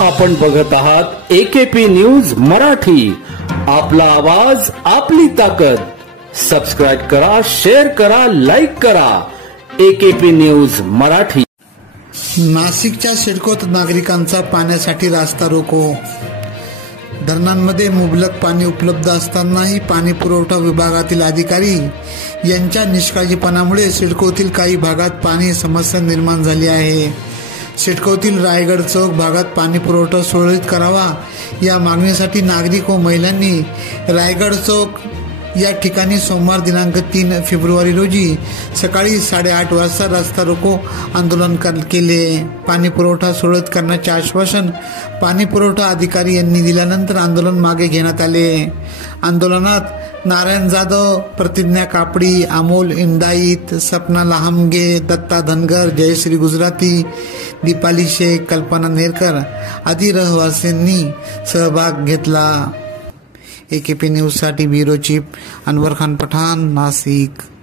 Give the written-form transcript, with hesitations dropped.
आपण बघत आहात एकेपी न्यूज मराठी। आपला आवाज आपली ताकद। सबस्क्राइब करा, शेअर करा, लाईक करा। AKP news Marathi. नाशिकच्या सिडकोत नागरिकांचा पाण्यासाठी रास्ता रोको। धरणांमध्ये मुबलक पाणी उपलब्ध असतानाही पाणी पुरवठा विभागातील अधिकारी यांच्या निष्काळजीपणामुळे सिडकोतील काही भागात पाणी समस्या निर्माण झाली आहे। सिडकोतील रायगड चौक भागात पाणी पुरवठा सुरळीत करावा या मागणीसाठी नागरिक व महिलांनी रायगड चौक या ठिकाणी सोमवार दिनांक 3 फेब्रुवारी रोजी सकाळी 8:30 वाजता रास्ता रोको आंदोलन केले। पाणी पुरवठा सुरळीत करण्याचे आश्वासन पाणी पुरवठा अधिकारी यांनी दिल्यानंतर आंदोलन मागे घेण्यात आले। आंदोलनात नारायण जाधव, प्रतिज्ञा कापडी, अमोल इंदाईत, सपना लहामगे, दत्ता धनगर, जयश्री गुजराती, दीपाली शेख, कल्पना नेरकर आदी रहिवाशांनी सहभाग घेतला। एकेपी न्यूज साठी ब्युरो चीफ अनवर खान पठाण, नाशिक।